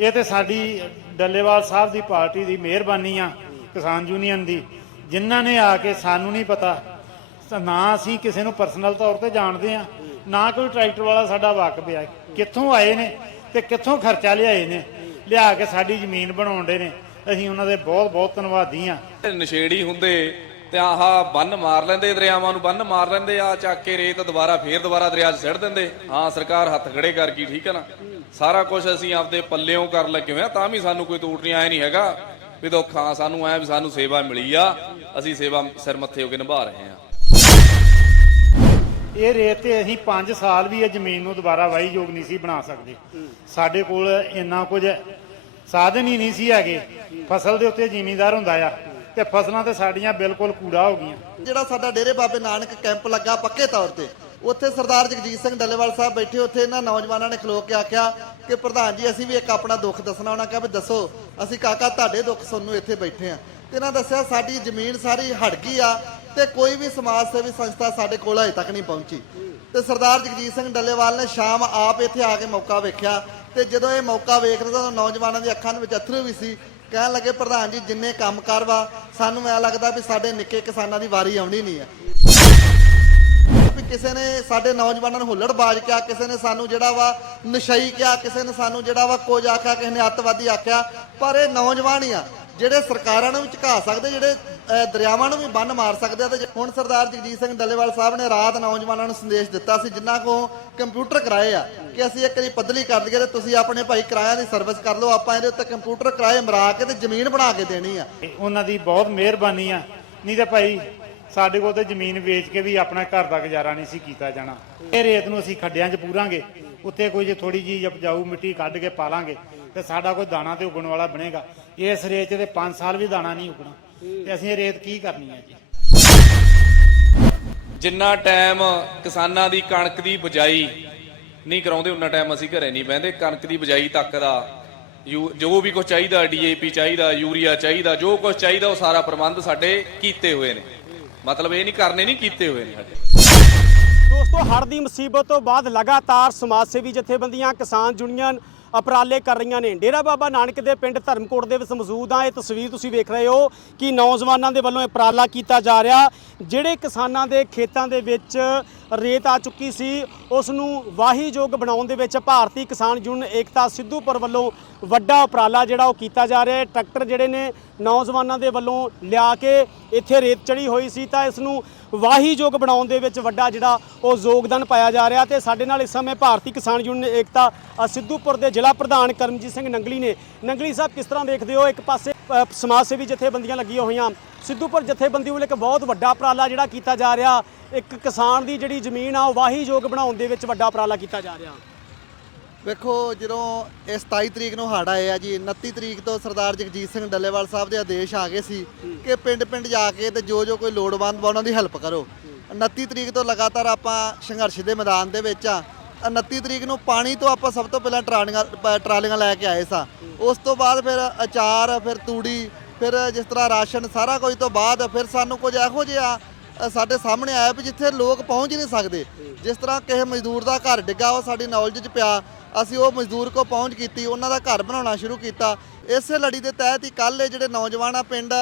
ਇਹ ਤੇ ਸਾਡੀ ਡੱਲੇਵਾਲ ਸਾਹਿਬ ਦੀ ਪਾਰਟੀ ਦੀ ਮਿਹਰਬਾਨੀ ਆ, ਕਿਸਾਨ ਯੂਨੀਅਨ ਦੀ। ਜਿਨ੍ਹਾਂ ਨੇ ਆ ਕੇ ਸਾਨੂੰ ਨਹੀਂ ਪਤਾ ਨਾ ਅਸੀਂ ਕਿਸੇ ਨੂੰ ਪਰਸਨਲ ਤੌਰ ਤੇ ਜਾਣਦੇ ਆ, ਨਾ ਕੋਈ ਟਰੈਕਟਰ ਵਾਲਾ ਸਾਡਾ ਵਾਕਫ ਆ। ਕਿੱਥੋਂ ਆਏ ਨੇ ਤੇ ਕਿੱਥੋਂ ਖਰਚਾ ਲਿਆਏ ਨੇ? ਲਿਆ ਕੇ ਸਾਡੀ ਜ਼ਮੀਨ ਬਣਾਉਣ ਦੇ ਨੇ। ਅਸੀਂ ਉਹਨਾਂ ਦੇ ਬਹੁਤ ਬਹੁਤ ਧੰਨਵਾਦੀ ਆ। ਨਸ਼ੇੜੀ ਹੁੰਦੇ ਤੇ ਆਹ ਬੰਨ ਮਾਰ ਲੈਂਦੇ ਦਰਿਆਵਾਂ ਨੂੰ, ਬੰਨ ਮਾਰ ਲੈਂਦੇ ਆ, ਚੱਕ ਕੇ ਰੇਤ ਦੁਬਾਰਾ, ਫੇਰ ਦੁਬਾਰਾ ਦਰਿਆ 'ਚ ਸਿੱਟ ਦਿੰਦੇ। ਹਾਂ, ਸਰਕਾਰ ਹੱਥ ਖੜੇ ਕਰ ਗਈ ਠੀਕ ਹੈ ਨਾ? ਸਾਰਾ ਕੁਝ ਅਸੀਂ ਆਪਦੇ ਪੱਲਿਓਂ ਕਰ ਲੱਗੇ ਹੋਏ ਤਾਂ ਵੀ ਸਾਨੂੰ ਕੋਈ ਟੂਟ ਨਹੀਂ ਆਇਆ ਨਹੀਂ ਹੈਗਾ ਵੀ ਦੁੱਖਾਂ ਸਾਨੂੰ ਐ ਵੀ ਸਾਨੂੰ ਸੇਵਾ ਮਿਲੀ ਆ, ਅਸੀਂ ਸੇਵਾ ਸਿਰ ਮੱਥੇ ਹੋ ਕੇ ਨਿਭਾ ਰਹੇ ਆ ਇਹ ਰੇਤ ਤੇ ਅਸੀਂ 5 ਸਾਲ ਵੀ ਇਹ ਜ਼ਮੀਨ ਨੂੰ ਦੁਬਾਰਾ ਵਾਹੀ ਯੋਗ ਨਹੀਂ ਸੀ ਬਣਾ ਸਕਦੇ। ਸਾਡੇ ਕੋਲ ਇੰਨਾ ਕੁਝ ਸਾਧਨ ਹੀ ਨਹੀਂ ਸੀ ਹੈਗੇ। ਫਸਲ ਦੇ ਉੱਤੇ ਜ਼ਿਮੀਂਦਾਰ ਹੁੰਦਾ ਆ। ਤੇ ਫਸਲਾਂ ਤੇ ਸਾਡੀਆਂ ਬਿਲਕੁਲ ਕੂੜਾ ਹੋ ਗਈਆਂ। ਜਿਹੜਾ ਸਾਡਾ ਡੇਰੇ ਬਾਬੇ ਨਾਨਕ ਕੈਂਪ ਲੱਗਾ ਪੱਕੇ ਤੌਰ ਤੇ, ਉੱਥੇ ਸਰਦਾਰ ਜਗਜੀਤ ਸਿੰਘ ਡੱਲੇਵਾਲ ਸਾਹਿਬ ਬੈਠੇ, ਉੱਥੇ ਇਹਨਾਂ ਨੌਜਵਾਨਾਂ ਨੇ ਖਲੋ ਕੇ ਆਖਿਆ ਕਿ ਪ੍ਰਧਾਨ ਜੀ, ਅਸੀਂ ਵੀ ਇੱਕ ਆਪਣਾ ਦੁੱਖ ਦੱਸਣਾ, ਉਹਨਾਂ ਕਿਹਾ ਵੀ ਦੱਸੋ, ਅਸੀਂ ਕਾਕਾ ਤੁਹਾਡੇ ਦੁੱਖ ਸੁਣਨ ਇੱਥੇ ਬੈਠੇ ਆ ਤੇ ਇਹਨਾਂ ਦੱਸਿਆ, ਸਾਡੀ ਜ਼ਮੀਨ ਸਾਰੀ ਹੜ ਗਈ ਆ ਤੇ ਕੋਈ ਵੀ ਸਮਾਜ ਸੇਵੀ ਸੰਸਥਾ ਸਾਡੇ ਕੋਲ ਅਜੇ ਤੱਕ ਨਹੀਂ ਪਹੁੰਚੀ। ਤੇ ਸਰਦਾਰ ਜਗਜੀਤ ਸਿੰਘ ਡੱਲੇਵਾਲ ਨੇ ਸ਼ਾਮ ਆਪ ਇੱਥੇ ਆ ਕੇ ਮੌਕਾ ਵੇਖਿਆ ਤੇ ਜਦੋਂ ਇਹ ਮੌਕਾ ਵੇਖਦਾ ਤਾਂ ਨੌਜਵਾਨਾਂ ਦੀ ਅੱਖਾਂ ਦੇ ਵਿੱਚ ਅਥਰੂ ਵੀ ਸੀ ਕਹਿਣ ਲੱਗੇ, ਪ੍ਰਧਾਨ ਜੀ, ਜਿੰਨੇ ਕੰਮ ਕਾਰ ਵਾ, ਸਾਨੂੰ ਐ ਲੱਗਦਾ ਵੀ ਸਾਡੇ ਨਿੱਕੇ ਕਿਸਾਨਾਂ ਦੀ ਵਾਰੀ ਆਉਣੀ ਨਹੀਂ ਹੈ ਵੀ ਕਿਸੇ ਨੇ ਸਾਡੇ ਨੌਜਵਾਨਾਂ ਨੂੰ ਹੁੱਲੜਬਾਜ਼ ਕਿਹਾ, ਕਿਸੇ ਨੇ ਸਾਨੂੰ ਜਿਹੜਾ ਵਾ ਨਸ਼ਈ ਕਿਹਾ, ਕਿਸੇ ਨੇ ਸਾਨੂੰ ਜਿਹੜਾ ਵਾ ਕੁਝ ਆਖਿਆ, ਕਿਸੇ ਨੇ ਅੱਤਵਾਦੀ ਆਖਿਆ, ਪਰ ਇਹ ਨੌਜਵਾਨ ਹੀ ਆ। ਜਿਹੜੇ ਸਰਕਾਰਾਂ ਨੂੰ ਵੀ ਝੁਕਾ ਸਕਦੇ, ਜਿਹੜੇ ਦਰਿਆਵਾਂ ਨੂੰ ਵੀ ਬੰਨ ਮਾਰ ਸਕਦੇ ਆ ਤੇ ਹੁਣ ਸਰਦਾਰ ਜਗਜੀਤ ਸਿੰਘ ਡੱਲੇਵਾਲ ਸਾਹਿਬ ਨੇ ਰਾਤ ਨੌਜਵਾਨਾਂ ਨੂੰ ਸੰਦੇਸ਼ ਦਿੱਤਾ ਸੀ ਜਿਨ੍ਹਾਂ ਕੋ ਕੰਪਿਊਟਰ ਕਰਾਏ ਆ, ਕਿ ਅਸੀਂ ਇੱਕ ਵਾਰੀ ਪੱਧਲੀ ਕਰ ਦਈਏ ਤੇ ਤੁਸੀਂ ਆਪਣੇ ਭਾਈ ਕਿਰਾਇਆ ਦੀ ਸਰਵਿਸ ਕਰ ਲਓ, ਆਪਾਂ ਇਹਦੇ ਉੱਤੇ ਕੰਪਿਊਟਰ ਕਿਰਾਏ ਮਰਾ ਕੇ ਤੇ ਜ਼ਮੀਨ ਬਣਾ ਕੇ ਦੇਣੀ ਆ। ਉਹਨਾਂ ਦੀ ਬਹੁਤ ਮਿਹਰਬਾਨੀ ਆ। ਨਹੀਂ ਤਾਂ ਭਾਈ, ਸਾਡੇ ਕੋਲ ਤੇ ਜ਼ਮੀਨ ਵੇਚ ਕੇ ਵੀ ਆਪਣਾ ਘਰ ਦਾ ਗੁਜ਼ਾਰਾ ਨਹੀਂ ਸੀ ਕੀਤਾ ਜਾਣਾ। ਇਹ ਰੇਤ ਨੂੰ ਅਸੀਂ ਖੱਡਿਆਂ 'ਚ ਪੂਰਾਂਗੇ। ਉੱਤੇ ਕੋਈ ਜੇ ਥੋੜੀ ਜਿਹੀ ਉਪਜਾਊ ਮਿੱਟੀ ਕੱਢ ਕੇ ਪਾ ਲਾਂਗੇ ਤੇ ਸਾਡਾ ਕੋਈ ਦਾਣਾ ਤੇ ਉਗਣ ਵਾਲਾ ਬਣੇਗਾ। ਇਸ ਰੇਤ 'ਚ ਤੇ 5 ਸਾਲ ਵੀ ਦਾਣਾ ਨਹੀਂ ਉਗਣਾ। ਤੇ ਅਸੀਂ ਇਹ ਰੇਤ ਕੀ ਕਰਨੀ ਹੈ ਜੀ? ਜਿੰਨਾ ਟਾਈਮ ਕਿਸਾਨਾਂ ਦੀ ਕਣਕ ਦੀ ਬਜਾਈ ਨਹੀਂ ਕਰਾਉਂਦੇ ਉਹਨਾਂ ਟਾਈਮ ਅਸੀਂ ਘਰੇ ਨਹੀਂ ਬਹਿੰਦੇ। ਕਣਕ ਦੀ ਬਜਾਈ ਤੱਕ ਦਾ ਜੋ ਵੀ ਕੁਝ ਚਾਹੀਦਾ ਡੀਏਪੀ ਚਾਹੀਦਾ ਯੂਰੀਆ ਚਾਹੀਦਾ ਜੋ ਕੁਝ ਚਾਹੀਦਾ ਉਹ ਸਾਰਾ ਪ੍ਰਬੰਧ ਸਾਡੇ ਕੀਤੇ ਹੋਏ ਨੇ। ਮਤਲਬ ਇਹ ਨਹੀਂ ਕਰਨੇ ਨਹੀਂ ਕੀਤੇ ਹੋਏ ਨੇ ਸਾਡੇ। ਦੋਸਤੋ ਹੜ੍ਹ ਦੀ ਮੁਸੀਬਤ ਤੋਂ ਬਾਅਦ ਲਗਾਤਾਰ ਸਮਾਜ ਸੇਵੀ ਜਥੇਬੰਦੀਆਂ ਕਿਸਾਨ ਯੂਨੀਅਨ ਉਪਰਾਲੇ ਕਰ ਰਹੀਆਂ ਨੇ। ਡੇਰਾ ਬਾਬਾ ਨਾਨਕ ਦੇ ਪਿੰਡ ਧਰਮਕੋਟ ਦੇ ਵਿੱਚ ਮੌਜੂਦ ਆ ਇਹ ਤਸਵੀਰ ਤੁਸੀਂ ਵੇਖ ਰਹੇ ਹੋ ਕਿ ਨੌਜਵਾਨਾਂ ਦੇ ਵੱਲੋਂ ਇਹ ਉਪਰਾਲਾ ਕੀਤਾ ਜਾ ਰਿਹਾ। ਜਿਹੜੇ ਕਿਸਾਨਾਂ ਦੇ ਖੇਤਾਂ ਦੇ ਵਿੱਚ ਰੇਤ ਆ ਚੁੱਕੀ ਸੀ, ਉਸ ਨੂੰ ਵਾਹੀਯੋਗ ਬਣਾਉਣ ਦੇ ਵਿੱਚ ਭਾਰਤੀ ਕਿਸਾਨ ਯੂਨੀਅਨ ਏਕਤਾ ਸਿੱਧੂਪੁਰ ਵੱਲੋਂ ਵੱਡਾ ਉਪਰਾਲਾ ਜਿਹੜਾ ਉਹ ਕੀਤਾ ਜਾ ਰਿਹਾ ਹੈ। ਟਰੈਕਟਰ ਜਿਹੜੇ ਨੇ ਨੌਜਵਾਨਾਂ ਦੇ ਵੱਲੋਂ ਲਿਆ ਕੇ ਇੱਥੇ ਰੇਤ ਚੜੀ ਹੋਈ ਸੀ ਤਾਂ ਇਸ ਨੂੰ ਵਾਹੀਯੋਗ ਬਣਾਉਣ ਦੇ ਵਿੱਚ ਵੱਡਾ ਜਿਹੜਾ ਉਹ ਯੋਗਦਾਨ ਪਾਇਆ ਜਾ ਰਿਹਾ ਤੇ ਸਾਡੇ ਨਾਲ ਇਸ ਸਮੇਂ ਭਾਰਤੀ ਕਿਸਾਨ ਯੂਨੀਅਨ ਏਕਤਾ ਸਿੱਧੂਪੁਰ ਦੇ ਜ਼ਿਲ੍ਹਾ ਪ੍ਰਧਾਨ ਕਰਮਜੀਤ ਸਿੰਘ ਨੰਗਲੀ ਨੇ। ਨੰਗਲੀ ਸਾਹਿਬ, ਕਿਸ ਤਰ੍ਹਾਂ ਦੇਖਦੇ ਹੋ? ਇੱਕ ਪਾਸੇ ਸਮਾਜ ਸੇਵੀ ਜਥੇਬੰਦੀਆਂ ਲੱਗੀਆਂ ਹੋਈਆਂ। ਸਿੱਧੂਪੁਰ ਜਥੇਬੰਦੀ ਵੱਲੋਂ ਇੱਕ ਬਹੁਤ ਵੱਡਾ ਉਪਰਾਲਾ ਜਿਹੜਾ ਕੀਤਾ ਜਾ ਰਿਹਾ। ਇੱਕ ਕਿਸਾਨ ਦੀ ਜਿਹੜੀ ਜ਼ਮੀਨ ਆ, ਉਹ ਵਾਹੀਯੋਗ ਬਣਾਉਣ ਦੇ ਵਿੱਚ ਵੱਡਾ ਉਪਰਾਲਾ ਕੀਤਾ ਜਾ ਰਿਹਾ। ਵੇਖੋ, ਜਦੋਂ ਇਹ 27 ਤਰੀਕ ਨੂੰ ਹੜ ਆਏ ਆ ਜੀ 29 ਤਰੀਕ ਤੋਂ ਸਰਦਾਰ ਜਗਜੀਤ ਸਿੰਘ ਡੱਲੇਵਾਲ ਸਾਹਿਬ ਦੇ ਆਦੇਸ਼ ਆ ਗਏ ਸੀ ਕਿ ਪਿੰਡ ਪਿੰਡ ਜਾ ਕੇ ਤੇ ਜੋ ਜੋ ਕੋਈ ਲੋੜਵੰਦ ਵਾ ਉਹਨਾਂ ਦੀ ਹੈਲਪ ਕਰੋ। 29 ਤਰੀਕ ਤੋਂ ਲਗਾਤਾਰ ਆਪਾਂ ਸੰਘਰਸ਼ ਦੇ ਮੈਦਾਨ ਦੇ ਵਿੱਚ ਆ। 29 ਤਰੀਕ ਨੂੰ ਪਾਣੀ ਤੋਂ ਆਪਾਂ ਸਭ ਤੋਂ ਪਹਿਲਾਂ ਟਰਾਲੀਆਂ ਪ- ਟਰਾਲੀਆਂ ਲੈ ਕੇ ਆਏ ਸਾਂ। ਉਸ ਤੋਂ ਬਾਅਦ ਫਿਰ ਅਚਾਰ, ਫਿਰ ਤੂੜੀ, ਫਿਰ ਜਿਸ ਤਰ੍ਹਾਂ ਰਾਸ਼ਨ, ਸਾਰਾ ਕੁਝ ਤੋਂ ਬਾਅਦ ਫਿਰ ਸਾਨੂੰ ਕੁਝ ਇਹੋ ਜਿਹਾ ਸਾਡੇ ਸਾਹਮਣੇ ਆਇਆ ਵੀ ਜਿੱਥੇ ਲੋਕ ਪਹੁੰਚ ਹੀ ਨਹੀਂ ਸਕਦੇ। ਜਿਸ ਤਰ੍ਹਾਂ ਕਿਸੇ ਮਜ਼ਦੂਰ ਦਾ ਘਰ ਡਿੱਗਾ, ਉਹ ਸਾਡੀ ਨੌਲੇਜ 'ਚ ਪਿਆ। ਅਸੀਂ ਉਹ ਮਜ਼ਦੂਰ ਕੋ ਪਹੁੰਚ ਕੀਤੀ, ਉਹਨਾਂ ਦਾ ਘਰ ਬਣਾਉਣਾ ਸ਼ੁਰੂ ਕੀਤਾ। ਇਸੇ ਲੜੀ ਦੇ ਤਹਿਤ ਹੀ ਕੱਲ ਇਹ ਜਿਹੜੇ ਨੌਜਵਾਨ ਆ ਪਿੰਡ,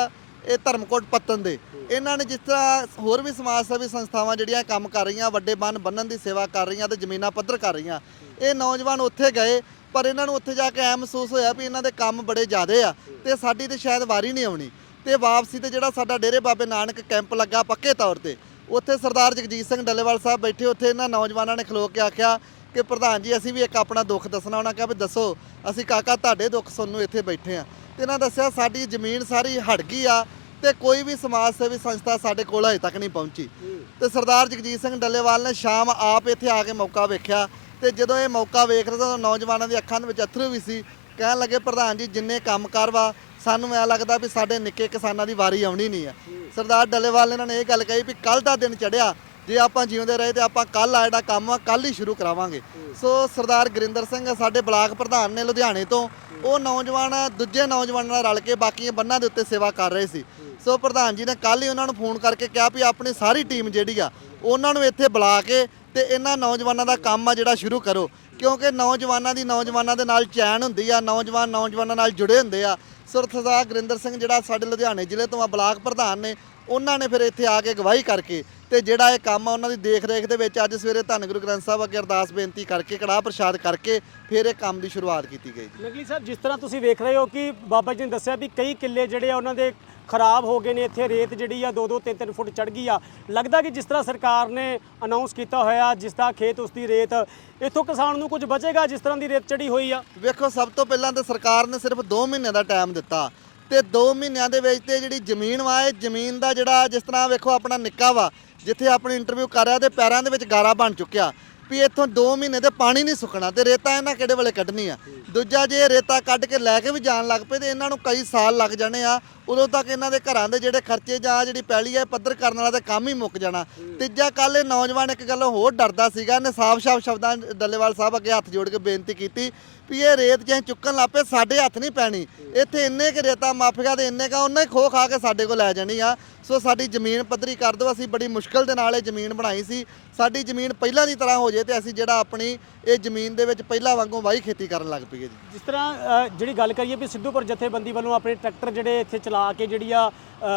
ਇਹ ਧਰਮਕੋਟ ਪੱਤਨ ਦੇ। ਇਹਨਾਂ ਨੇ ਜਿਸ ਤਰ੍ਹਾਂ ਹੋਰ ਵੀ ਸਮਾਜ ਸੇਵੀ ਸੰਸਥਾਵਾਂ ਜਿਹੜੀਆਂ ਕੰਮ ਕਰ ਰਹੀਆਂ, ਵੱਡੇ ਬੰਨ ਬੰਨਣ ਦੀ ਸੇਵਾ ਕਰ ਰਹੀਆਂ ਤੇ ਜ਼ਮੀਨਾਂ ਪੱਧਰ ਕਰ ਰਹੀਆਂ, ਇਹ ਨੌਜਵਾਨ ਉੱਥੇ ਗਏ, ਪਰ ਇਹਨਾਂ ਨੂੰ ਉੱਥੇ ਜਾ ਕੇ ਐ ਮਹਿਸੂਸ ਹੋਇਆ ਵੀ ਇਹਨਾਂ ਦੇ ਕੰਮ ਬੜੇ ਜ਼ਿਆਦੇ ਆ ਤੇ ਸਾਡੀ ਤੇ ਸ਼ਾਇਦ ਵਾਰੀ ਨਹੀਂ ਆਉਣੀ। ਤੇ ਵਾਪਸੀ ਤੇ ਜਿਹੜਾ ਸਾਡਾ ਡੇਰੇ ਬਾਬੇ ਨਾਨਕ ਕੈਂਪ ਲੱਗਾ ਪੱਕੇ ਤੌਰ ਤੇ, ਉੱਥੇ ਸਰਦਾਰ ਜਗਜੀਤ ਸਿੰਘ ਡੱਲੇਵਾਲ ਸਾਹਿਬ ਬੈਠੇ, ਉੱਥੇ ਇਹਨਾਂ ਨੌਜਵਾਨਾਂ ਨੇ ਖਲੋ ਕੇ ਆਖਿਆ ਕਿ ਪ੍ਰਧਾਨ ਜੀ, ਅਸੀਂ ਵੀ ਇੱਕ ਆਪਣਾ ਦੁੱਖ ਦੱਸਣਾ, ਉਹਨਾਂ ਕਿਹਾ ਵੀ ਦੱਸੋ, ਅਸੀਂ ਕਾਕਾ ਤੁਹਾਡੇ ਦੁੱਖ ਸੁਣਨ ਨੂੰ ਇੱਥੇ ਬੈਠੇ ਆ ਤੇ ਇਹਨਾਂ ਦੱਸਿਆ, ਸਾਡੀ ਜ਼ਮੀਨ ਸਾਰੀ ਹੜ ਗਈ ਆ ਤੇ ਕੋਈ ਵੀ ਸਮਾਜ ਸੇਵੀ ਸੰਸਥਾ ਸਾਡੇ ਕੋਲ ਅਜੇ ਤੱਕ ਨਹੀਂ ਪਹੁੰਚੀ। ਤੇ ਸਰਦਾਰ ਜਗਜੀਤ ਸਿੰਘ ਡੱਲੇਵਾਲ ਨੇ ਸ਼ਾਮ ਆਪ ਇੱਥੇ ਆ ਕੇ ਮੌਕਾ ਵੇਖਿਆ ਤੇ ਜਦੋਂ ਇਹ ਮੌਕਾ ਵੇਖ ਰਿਹਾ ਤਾਂ ਨੌਜਵਾਨਾਂ ਦੀਆਂ ਅੱਖਾਂ ਦੇ ਵਿੱਚ ਅਥਰੂ ਵੀ ਸੀ। ਕਹਿਣ ਲੱਗੇ, ਪ੍ਰਧਾਨ ਜੀ, ਜਿੰਨੇ ਕੰਮ ਕਾਰ ਵਾ, ਸਾਨੂੰ ਐ ਲੱਗਦਾ ਵੀ ਸਾਡੇ ਨਿੱਕੇ ਕਿਸਾਨਾਂ ਦੀ ਵਾਰੀ ਆਉਣੀ ਨਹੀਂ ਆ ਸਰਦਾਰ ਡੱਲੇਵਾਲ ਨੇ ਇਹਨਾਂ ਨੇ ਇਹ ਗੱਲ ਕਹੀ ਵੀ ਕੱਲ ਦਾ ਦਿਨ ਚੜਿਆ ਜੇ ਆਪਾਂ ਜਿਉਂਦੇ ਰਹੇ ਤੇ ਆਪਾਂ ਕੱਲ ਆ ਜਿਹੜਾ ਕੰਮ ਆ ਕੱਲ ਹੀ ਸ਼ੁਰੂ ਕਰਾਵਾਂਗੇ। ਸੋ ਸਰਦਾਰ ਗੁਰਿੰਦਰ ਸਿੰਘ ਸਾਡੇ ਬਲਾਕ ਪ੍ਰਧਾਨ ਨੇ ਲੁਧਿਆਣੇ ਤੋਂ ਉਹ ਨੌਜਵਾਨ, ਦੂਜੇ ਨੌਜਵਾਨਾਂ ਨਾਲ ਰਲ ਕੇ ਬਾਕੀਆਂ ਬੰਨਾਂ ਦੇ ਉੱਤੇ ਸੇਵਾ ਕਰ ਰਹੇ ਸੀ। ਸੋ ਪ੍ਰਧਾਨ ਜੀ ਨੇ ਕੱਲ ਹੀ ਉਹਨਾਂ ਨੂੰ ਫੋਨ ਕਰਕੇ ਕਿਹਾ ਵੀ ਆਪਣੀ ਸਾਰੀ ਟੀਮ ਜਿਹੜੀ ਆ, ਉਹਨਾਂ ਨੂੰ ਇੱਥੇ ਬੁਲਾ ਕੇ ਤੇ ਇਹਨਾਂ ਨੌਜਵਾਨਾਂ ਦਾ ਕੰਮ ਆ ਜਿਹੜਾ ਸ਼ੁਰੂ ਕਰੋ। ਕਿਉਂਕਿ ਨੌਜਵਾਨਾਂ ਦੀ ਨੌਜਵਾਨਾਂ ਦੇ ਨਾਲ ਚੈਨ ਹੁੰਦੀ ਆ, ਨੌਜਵਾਨ ਨੌਜਵਾਨਾਂ ਨਾਲ ਜੁੜੇ ਹੁੰਦੇ ਆ। ਸਰਦਾਰ ਗੁਰਿੰਦਰ ਸਿੰਘ ਜਿਹੜਾ ਸਾਡੇ ਲੁਧਿਆਣੇ ਜ਼ਿਲ੍ਹੇ ਤੋਂ ਆ, ਬਲਾਕ ਪ੍ਰਧਾਨ ਨੇ ਉਹਨਾਂ ਨੇ ਫਿਰ ਇੱਥੇ ਆ ਕੇ ਗਵਾਹੀ ਕਰਕੇ ਤੇ ਜਿਹੜਾ ਇਹ ਕੰਮ ਆ ਉਹਨਾਂ ਦੀ ਦੇਖ ਰੇਖ ਦੇ ਵਿੱਚ ਅੱਜ ਸਵੇਰੇ ਧੰਨ ਗੁਰੂ ਗ੍ਰੰਥ ਸਾਹਿਬ ਅੱਗੇ ਅਰਦਾਸ ਬੇਨਤੀ ਕਰਕੇ ਕੜਾਹ ਪ੍ਰਸ਼ਾਦ ਕਰਕੇ ਫਿਰ ਇਹ ਕੰਮ ਦੀ ਸ਼ੁਰੂਆਤ ਕੀਤੀ ਗਈ ਜੀ। ਨਗਲੀ ਸਾਹਿਬ ਜਿਸ ਤਰ੍ਹਾਂ ਤੁਸੀਂ ਵੇਖ ਰਹੇ ਹੋ ਕਿ ਬਾਬਾ ਜੀ ਨੇ ਦੱਸਿਆ ਵੀ ਕਈ ਕਿੱਲੇ ਜਿਹੜੇ ਆ ਉਹਨਾਂ ਦੇ ਖਰਾਬ ਹੋ ਗਏ ਨੇ ਇੱਥੇ ਰੇਤ ਜਿਹੜੀ ਆ 2-2 3-3 ਫੁੱਟ ਚੜ ਗਈ ਆ। ਲੱਗਦਾ ਕਿ ਜਿਸ ਤਰ੍ਹਾਂ ਸਰਕਾਰ ਨੇ ਅਨਾਉਂਸ ਕੀਤਾ ਹੋਇਆ ਜਿਸ ਦਾ ਖੇਤ ਉਸ ਦੀ ਰੇਤ ਇੱਥੋਂ ਕਿਸਾਨ ਨੂੰ ਕੁਝ ਬਚੇਗਾ ਜਿਸ ਤਰ੍ਹਾਂ ਦੀ ਰੇਤ ਚੜੀ ਹੋਈ ਆ? ਵੇਖੋ ਸਭ ਤੋਂ ਪਹਿਲਾਂ ਤਾਂ ਸਰਕਾਰ ਨੇ ਸਿਰਫ 2 ਮਹੀਨਿਆਂ ਦਾ ਟਾਈਮ ਦਿੱਤਾ। ਤੇ 2 ਮਹੀਨਿਆਂ ਦੇ ਵਿੱਚ ਤੇ ਜਿਹੜੀ ਜ਼ਮੀਨ ਵਾ, ਇਹ ਜ਼ਮੀਨ ਦਾ ਜਿਹੜਾ ਜਿਸ ਤਰ੍ਹਾਂ ਵੇਖੋ ਆਪਣਾ ਨਿੱਕਾ ਵਾ, ਜਿੱਥੇ ਆਪਣੀ ਇੰਟਰਵਿਊ ਕਰ ਰਿਹਾ ਤੇ ਪੈਰਾਂ ਦੇ ਵਿੱਚ ਗਾਰਾ ਬਣ ਚੁੱਕਿਆ। ਵੀ ਇੱਥੋਂ 2 ਮਹੀਨੇ ਤੇ ਪਾਣੀ ਨਹੀਂ ਸੁੱਕਣਾ ਤੇ ਰੇਤਾ ਇਹਨਾਂ ਕਿਹੜੇ ਵੇਲੇ ਕੱਢਣੀ ਆ? ਦੂਜਾ ਜੇ ਰੇਤਾ ਕੱਢ ਕੇ ਲੈ ਕੇ ਵੀ ਜਾਣ ਲੱਗ ਪਏ ਤੇ ਇਹਨਾਂ ਨੂੰ ਕਈ ਸਾਲ ਲੱਗ ਜਾਣੇ ਆ, ਉਦੋਂ ਤੱਕ ਇਹਨਾਂ ਦੇ ਘਰਾਂ ਦੇ ਜਿਹੜੇ ਖਰਚੇ ਜਾਂ ਜਿਹੜੀ ਪੈਲੀ ਆ ਪੱਧਰ ਕਰਨ ਵਾਲਾ ਤੇ ਕੰਮ ਹੀ ਮੁੱਕ ਜਾਣਾ। ਤੀਜਾ ਕੱਲ ਇਹ ਨੌਜਵਾਨ ਇੱਕ ਗੱਲ ਹੋਰ ਡਰਦਾ ਸੀਗਾ, ਇਹਨੇ ਸਾਫ਼-ਸਾਫ਼ ਸ਼ਬਦਾਂ ਡੱਲੇਵਾਲ ਸਾਹਿਬ ਅੱਗੇ ਹੱਥ ਜੋੜ ਕੇ ਬੇਨਤੀ ਕੀਤੀ ਵੀ ਇਹ ਰੇਤ ਜੇ ਚੁੱਕਣ ਲੱਪੇ ਸਾਡੇ ਹੱਥ ਨਹੀਂ ਪੈਣੀ। ਇੱਥੇ ਇੰਨੇ ਕਿ ਰੇਤਾ ਮਾਫੀਆ ਦੇ ਇੰਨੇ ਕਾ ਉਹਨਾਂ ਹੀ ਖੋ ਖਾ ਕੇ ਸਾਡੇ ਕੋਲ ਲੈ ਜਾਣੀ ਆ। ਸੋ ਸਾਡੀ ਜ਼ਮੀਨ ਪੱਧਰੀ ਕਰ ਦਿਓ ਅਸੀਂ ਬੜੀ ਮੁਸ਼ਕਲ ਦੇ ਨਾਲ ਇਹ ਜ਼ਮੀਨ ਬਣਾਈ ਸੀ। ਸਾਡੀ ਜ਼ਮੀਨ ਪਹਿਲਾਂ ਦੀ ਤਰ੍ਹਾਂ ਹੋ ਜੇ ਤੇ ਅਸੀਂ ਜਿਹੜਾ ਆਪਣੀ ਇਹ ਜ਼ਮੀਨ ਦੇ ਵਿੱਚ ਪਹਿਲਾਂ ਵਾਂਗੂ ਵਾਹੀ ਖੇਤੀ ਕਰਨ ਲੱਗ ਪਈਏ ਜੀ। ਜਿਸ ਤਰ੍ਹਾਂ ਅ, ਜਿਹੜੀ ਗੱਲ ਕਰੀਏ ਵੀ ਸਿੱਧੂਪੁਰ ਜਥੇਬੰਦੀ ਵੱਲੋਂ ਆਪਣੇ ਟਰੈਕਟਰ ਜਿਹੜੇ ਇੱਥੇ ਚਲਾ ਕੇ ਜਿਹੜੀ ਆ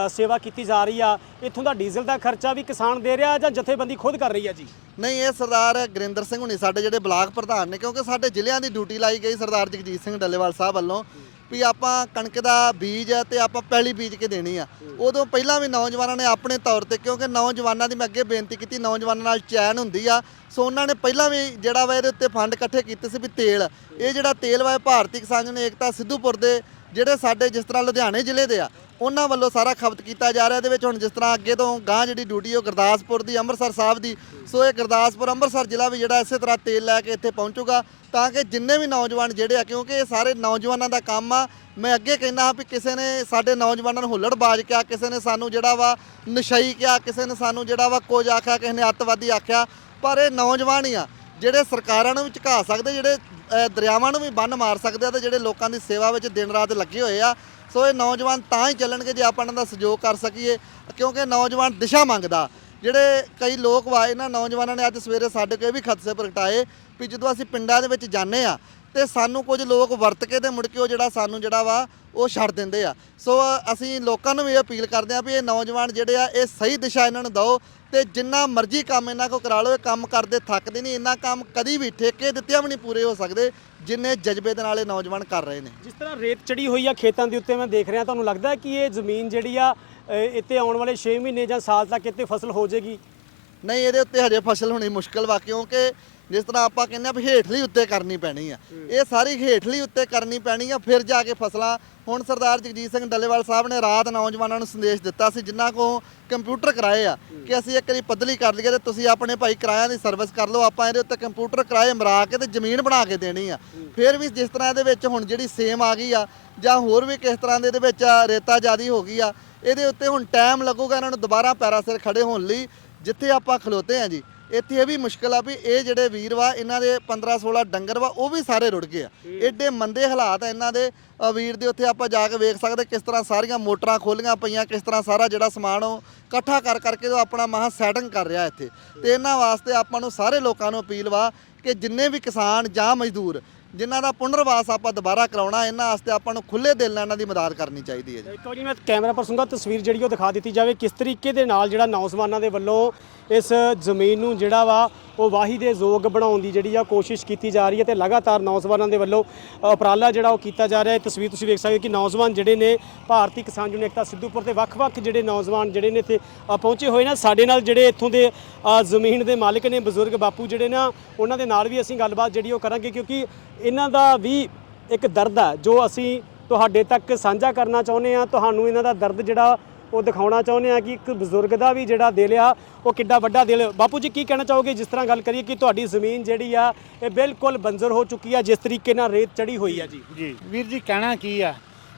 ਸੇਵਾ ਕੀਤੀ ਜਾ ਰਹੀ ਆ। ਇੱਥੋਂ ਦਾ ਡੀਜ਼ਲ ਦਾ ਖਰਚਾ ਵੀ ਕਿਸਾਨ ਦੇ ਰਿਹਾ ਜਾਂ ਜਥੇਬੰਦੀ ਖੁਦ ਕਰ ਰਹੀ ਆ ਜੀ? ਨਹੀਂ, ਇਹ ਸਰਦਾਰ ਗੁਰਿੰਦਰ ਸਿੰਘ ਹੁਣੀ ਸਾਡੇ ਜਿਹੜੇ ਬਲਾਕ ਪ੍ਰਧਾਨ ਨੇ, ਕਿਉਂਕਿ ਸਾਡੇ ਜ਼ਿਲ੍ਹਿਆਂ ਦੀ ਡਿਊਟੀ ਲਾਈ ਗਈ ਸਰਦਾਰ ਜਗਜੀਤ ਸਿੰਘ ਡੱਲੇਵਾਲ ਸਾਹਿਬ ਵੱਲੋਂ ਵੀ ਆਪਾਂ ਕਣਕ ਦਾ ਬੀਜ ਹੈ ਤੇ ਆਪਾਂ ਪਹਿਲੀ ਬੀਜ ਕੇ ਦੇਣੀ ਆ। ਉਦੋਂ ਪਹਿਲਾਂ ਵੀ ਨੌਜਵਾਨਾਂ ਨੇ ਆਪਣੇ ਤੌਰ ਤੇ, ਕਿਉਂਕਿ ਨੌਜਵਾਨਾਂ ਦੀ ਮੈਂ ਅੱਗੇ ਬੇਨਤੀ ਕੀਤੀ, ਨੌਜਵਾਨਾਂ ਨਾਲ ਚੈਨ ਹੁੰਦੀ ਆ। ਸੋ ਉਹਨਾਂ ਨੇ ਪਹਿਲਾਂ ਵੀ ਜਿਹੜਾ ਵਾ ਇਹਦੇ ਉੱਤੇ ਫੰਡ ਇਕੱਠੇ ਕੀਤੇ ਸੀ ਵੀ ਤੇਲ। ਇਹ ਜਿਹੜਾ ਤੇਲ ਵਾ ਭਾਰਤੀ ਕਿਸਾਨ ਯੂਨੀਅਨ ਏਕਤਾ ਸਿੱਧੂਪੁਰ ਦੇ ਜਿਹੜੇ ਸਾਡੇ ਜਿਸ ਤਰ੍ਹਾਂ ਲੁਧਿਆਣੇ ਜ਼ਿਲ੍ਹੇ ਦੇ ਆ ਉਹਨਾਂ ਵੱਲੋਂ ਸਾਰਾ ਖਪਤ ਕੀਤਾ ਜਾ ਰਿਹਾ, ਇਹਦੇ ਵਿੱਚ ਹੁਣ ਜਿਸ ਤਰ੍ਹਾਂ ਅੱਗੇ ਤੋਂ ਗਾਂ ਜਿਹੜੀ ਡਿਊਟੀ ਉਹ ਗੁਰਦਾਸਪੁਰ ਦੀ, ਅੰਮ੍ਰਿਤਸਰ ਸਾਹਿਬ ਦੀ। ਸੋ ਇਹ ਗੁਰਦਾਸਪੁਰ, ਅੰਮ੍ਰਿਤਸਰ ਜ਼ਿਲ੍ਹਾ ਵੀ ਜਿਹੜਾ ਇਸੇ ਤਰ੍ਹਾਂ ਤੇਲ ਲੈ ਕੇ ਇੱਥੇ ਪਹੁੰਚੂਗਾ ਤਾਂ ਕਿ ਜਿੰਨੇ ਵੀ ਨੌਜਵਾਨ ਜਿਹੜੇ ਆ, ਕਿਉਂਕਿ ਇਹ ਸਾਰੇ ਨੌਜਵਾਨਾਂ ਦਾ ਕੰਮ ਆ, ਮੈਂ ਅੱਗੇ ਕਹਿੰਦਾ ਹਾਂ ਵੀ ਕਿਸੇ ਨੇ ਸਾਡੇ ਨੌਜਵਾਨਾਂ ਨੂੰ ਹੁੱਲੜਬਾਜ਼ ਕਿਹਾ, ਕਿਸੇ ਨੇ ਸਾਨੂੰ ਜਿਹੜਾ ਵਾ ਨਸ਼ਈ ਕਿਹਾ, ਕਿਸੇ ਨੇ ਸਾਨੂੰ ਜਿਹੜਾ ਵਾ ਕੁਝ ਆਖਿਆ, ਕਿਸੇ ਨੇ ਅੱਤਵਾਦੀ ਆਖਿਆ, ਪਰ ਇਹ ਨੌਜਵਾਨ ਹੀ ਆ, ਜਿਹੜੇ ਸਰਕਾਰਾਂ ਨੂੰ ਵੀ ਝੁਕਾ ਸਕਦੇ, ਜਿਹੜੇ ਅ, ਦਰਿਆਵਾਂ ਨੂੰ ਵੀ ਬੰਨ ਮਾਰ ਸਕਦੇ ਆ ਤੇ ਜਿਹੜੇ ਲੋਕਾਂ ਦੀ ਸੇਵਾ ਵਿੱਚ ਦਿਨ ਰਾਤ ਲੱਗੇ ਹੋਏ ਆ। ਸੋ ਇਹ ਨੌਜਵਾਨ ਤਾਂ ਹੀ ਚੱਲਣਗੇ ਜੇ ਆਪਾਂ ਇਹਨਾਂ ਦਾ ਸਹਿਯੋਗ ਕਰ ਸਕੀਏ ਕਿਉਂਕਿ ਨੌਜਵਾਨ ਦਿਸ਼ਾ ਮੰਗਦਾ। ਜਿਹੜੇ ਕਈ ਲੋਕ ਵਾ ਇਹਨਾਂ ਨੌਜਵਾਨਾਂ ਨੇ ਅੱਜ ਸਵੇਰੇ ਸਾਡੇ ਕੋਲ ਇਹ ਵੀ ਖਦਸ਼ੇ ਪ੍ਰਗਟਾਏ ਵੀ ਜਦੋਂ ਅਸੀਂ ਪਿੰਡਾਂ ਦੇ ਵਿੱਚ ਜਾਂਦੇ ਆ ਤੇ ਸਾਨੂੰ ਕੁਝ ਲੋਕ ਵਰਤ ਕੇ ਤੇ ਮੁੜ ਕੇ ਉਹ ਜਿਹੜਾ ਸਾਨੂੰ ਜਿਹੜਾ ਵਾ ਉਹ ਛੱਡ ਦਿੰਦੇ ਆ। ਸੋ ਅਸੀਂ ਲੋਕਾਂ ਨੂੰ ਵੀ ਇਹ ਅਪੀਲ ਕਰਦੇ ਆ ਵੀ ਇਹ ਨੌਜਵਾਨ ਜਿਹੜੇ ਆ ਇਹ ਸਹੀ ਦਿਸ਼ਾ ਇਹਨਾਂ ਨੂੰ ਦਿਓ ਤੇ ਜਿੰਨਾ ਮਰਜ਼ੀ ਕੰਮ ਇਹਨਾਂ ਕੋ ਕਰਾ ਲਓ ਇਹ ਕੰਮ ਕਰਦੇ ਥੱਕਦੇ ਨਹੀਂ ਇੰਨਾ ਕੰਮ ਕਦੀ ਵੀ ਠੇਕੇ ਦਿੱਤਿਆਂ ਵੀ ਨਹੀਂ ਪੂਰੇ ਹੋ ਸਕਦੇ ਜਿੰਨੇ ਜਜ਼ਬੇ ਦੇ ਨਾਲ ਇਹ ਨੌਜਵਾਨ ਕਰ ਰਹੇ ਨੇ। ਜਿਸ ਤਰ੍ਹਾਂ ਰੇਤ ਚੜੀ ਹੋਈ ਆ ਖੇਤਾਂ ਦੇ ਉੱਤੇ ਮੈਂ ਦੇਖ ਰਿਹਾ ਤੁਹਾਨੂੰ ਲੱਗਦਾ ਕਿ ਇਹ ਜ਼ਮੀਨ ਜਿਹੜੀ ਆ ਅ, ਇੱਥੇ ਆਉਣ ਵਾਲੇ 6 ਮਹੀਨੇ ਜਾਂ ਸਾਲ ਤੱਕ ਇੱਥੇ ਫਸਲ ਹੋ ਜਾਏਗੀ? ਨਹੀਂ ਇਹਦੇ ਉੱਤੇ ਹਜੇ ਫਸਲ ਹੋਣੀ ਮੁਸ਼ਕਲ ਵਾ ਕਿਉਂਕਿ ਜਿਸ ਤਰ੍ਹਾਂ ਆਪਾਂ ਕਹਿੰਦੇ ਆ ਵੀ ਹੇਠਲੀ ਉੱਤੇ ਕਰਨੀ ਪੈਣੀ ਆ। ਇਹ ਸਾਰੀ ਹੇਠਲੀ ਉੱਤੇ ਕਰਨੀ ਪੈਣੀ ਆ ਫਿਰ ਜਾ ਕੇ ਫਸਲਾਂ ਹੁਣ ਸਰਦਾਰ ਜਗਜੀਤ ਸਿੰਘ ਡੱਲੇਵਾਲ ਸਾਹਿਬ ਨੇ ਰਾਤ ਨੌਜਵਾਨਾਂ ਨੂੰ ਸੰਦੇਸ਼ ਦਿੱਤਾ ਸੀ ਜਿਨ੍ਹਾਂ ਕੋ ਕੰਪਿਊਟਰ ਕਰਾਏ ਆ ਕਿ ਅਸੀਂ ਇੱਕ ਵਾਰੀ ਪੱਧਲੀ ਕਰ ਲਈਏ ਤੇ ਤੁਸੀਂ ਆਪਣੇ ਭਾਈ ਕਿਰਾਇਆ ਦੀ ਸਰਵਿਸ ਕਰ ਲਓ, ਆਪਾਂ ਇਹਦੇ ਉੱਤੇ ਕੰਪਿਊਟਰ ਕਿਰਾਏ ਮਰਾ ਕੇ ਤੇ ਜ਼ਮੀਨ ਬਣਾ ਕੇ ਦੇਣੀ ਆ। ਫਿਰ ਵੀ ਜਿਸ ਤਰ੍ਹਾਂ ਇਹਦੇ ਵਿੱਚ ਹੁਣ ਜਿਹੜੀ ਸੇਮ ਆ ਗਈ ਆ, ਜਾਂ ਹੋਰ ਵੀ ਕਿਸ ਤਰ੍ਹਾਂ ਦੇ ਇਹਦੇ ਵਿੱਚ ਰੇਤਾ ਜ਼ਿਆਦੀ ਹੋ ਗਈ ਆ, ਇਹਦੇ ਉੱਤੇ ਹੁਣ ਟਾਈਮ ਲੱਗੂਗਾ ਇਹਨਾਂ ਨੂੰ ਦੁਬਾਰਾ ਪੈਰਾਂ ਸਿਰ ਖੜੇ ਹੋਣ ਲਈ, ਜਿੱਥੇ ਆਪਾਂ ਖਲੋਤੇ ਆ ਜੀ। ਇੱਥੇ ਇਹ ਵੀ ਮੁਸ਼ਕਲ ਆ ਵੀ ਇਹ ਜਿਹੜੇ ਵੀਰ ਵਾ ਇਹਨਾਂ ਦੇ 15 16 ਡੰਗਰ ਵਾ ਉਹ ਵੀ ਸਾਰੇ ਰੁੜ ਗਏ ਆ। ਏਡੇ ਮੰਦੇ ਹਾਲਾਤ ਆ ਇਹਨਾਂ ਦੇ ਵੀਰ ਦੇ ਉੱਥੇ ਆਪਾਂ ਜਾ ਕੇ ਵੇਖ ਸਕਦੇ ਕਿਸ ਤਰ੍ਹਾਂ ਸਾਰੀਆਂ ਮੋਟਰਾਂ ਖੋਲੀਆਂ ਪਈਆਂ ਕਿਸ ਤਰ੍ਹਾਂ ਸਾਰਾ ਜਿਹੜਾ ਸਮਾਨ ਉਹ ਇਕੱਠਾ ਕਰ ਕਰਕੇ ਉਹ ਆਪਣਾ ਮਹਾ ਸੈਟਿੰਗ ਕਰ ਰਿਹਾ ਇੱਥੇ। ਤੇ ਇਹਨਾਂ ਵਾਸਤੇ ਆਪਾਂ ਨੂੰ ਸਾਰੇ ਲੋਕਾਂ ਨੂੰ ਅਪੀਲ ਵਾ ਕਿ ਜਿੰਨੇ ਵੀ ਕਿਸਾਨ ਜਾਂ ਮਜ਼ਦੂਰ ਜਿਨ੍ਹਾਂ ਦਾ ਪੁਨਰਵਾਸ ਆਪਾਂ ਦੁਬਾਰਾ ਕਰਾਉਣਾ, ਇਹਨਾਂ ਵਾਸਤੇ ਆਪਾਂ ਨੂੰ ਖੁੱਲੇ ਦਿਲ ਨਾਲ ਇਹਨਾਂ ਦੀ ਮਦਦ ਕਰਨੀ ਚਾਹੀਦੀ ਹੈ ਜੀ। ਇੱਕ ਵਾਰੀ ਮੈਂ ਕੈਮਰਾ ਪਰਸਨ ਤਸਵੀਰ ਜਿਹੜੀ ਉਹ ਦਿਖਾ ਦਿੱਤੀ ਜਾਵੇ, ਕਿਸ ਤਰੀਕੇ ਦੇ ਨਾਲ ਜਿਹੜਾ ਨੌਜਵਾਨਾਂ ਦੇ ਵੱਲੋਂ ਇਸ ਜ਼ਮੀਨ ਨੂੰ ਜਿਹੜਾ ਵਾ ਉਹ ਵਾਹੀ ਦੇ ਯੋਗ ਬਣਾਉਣ ਦੀ ਜਿਹੜੀ ਆ ਕੋਸ਼ਿਸ਼ ਕੀਤੀ ਜਾ ਰਹੀ ਹੈ ਤੇ ਲਗਾਤਾਰ ਨੌਜਵਾਨਾਂ ਦੇ ਵੱਲੋਂ ਉਪਰਾਲਾ ਜਿਹੜਾ ਉਹ ਕੀਤਾ ਜਾ ਰਿਹਾ ਹੈ। ਤਸਵੀਰ ਤੁਸੀਂ ਵੇਖ ਸਕਦੇ ਹੋ ਕਿ ਨੌਜਵਾਨ ਜਿਹੜੇ ਨੇ ਭਾਰਤੀ ਕਿਸਾਨ ਯੂਨੀਅਨ ਏਕਤਾ ਸਿੱਧੂਪੁਰ ਤੇ ਵੱਖ-ਵੱਖ ਜਿਹੜੇ ਨੌਜਵਾਨ ਜਿਹੜੇ ਨੇ ਇੱਥੇ ਪਹੁੰਚੇ ਹੋਏ ਨੇ। ਸਾਡੇ ਨਾਲ ਜਿਹੜੇ ਇੱਥੋਂ ਦੇ ਜ਼ਮੀਨ ਦੇ ਮਾਲਕ ਨੇ ਬਜ਼ੁਰਗ ਬਾਪੂ ਜਿਹੜੇ ਨਾ, ਉਹਨਾਂ ਦੇ ਨਾਲ ਵੀ ਅਸੀਂ ਗੱਲਬਾਤ ਜਿਹੜੀ ਉਹ ਕਰਾਂਗੇ ਕਿਉਂਕਿ ਇਹਨਾਂ ਦਾ ਵੀ ਇੱਕ ਦਰਦ ਹੈ, ਜੋ ਅਸੀਂ ਤੁਹਾਡੇ ਤੱਕ ਸਾਂਝਾ ਕਰਨਾ ਚਾਹੁੰਦੇ ਆ ਤੁਹਾਨੂੰ ਇਹਨਾਂ ਦਾ ਦਰਦ ਜਿਹੜਾ ਉਹ ਦਿਖਾਉਣਾ ਚਾਹੁੰਦੇ ਆ ਕਿ ਇੱਕ ਬਜ਼ੁਰਗ ਦਾ ਵੀ ਜਿਹੜਾ ਦਿਲ ਆ ਉਹ ਕਿੱਡਾ ਵੱਡਾ ਦਿਲ। ਬਾਪੂ ਜੀ ਕੀ ਕਹਿਣਾ ਚਾਹੋਗੇ? ਜਿਸ ਤਰ੍ਹਾਂ ਗੱਲ ਕਰੀਏ ਕਿ ਤੁਹਾਡੀ ਜ਼ਮੀਨ ਜਿਹੜੀ ਆ ਇਹ ਬਿਲਕੁਲ ਬੰਜਰ ਹੋ ਚੁੱਕੀ ਆ ਜਿਸ ਤਰੀਕੇ ਨਾਲ ਰੇਤ ਚੜੀ ਹੋਈ ਆ ਜੀ। ਜੀ। ਵੀਰ ਜੀ ਕਹਿਣਾ ਕੀ ਆ?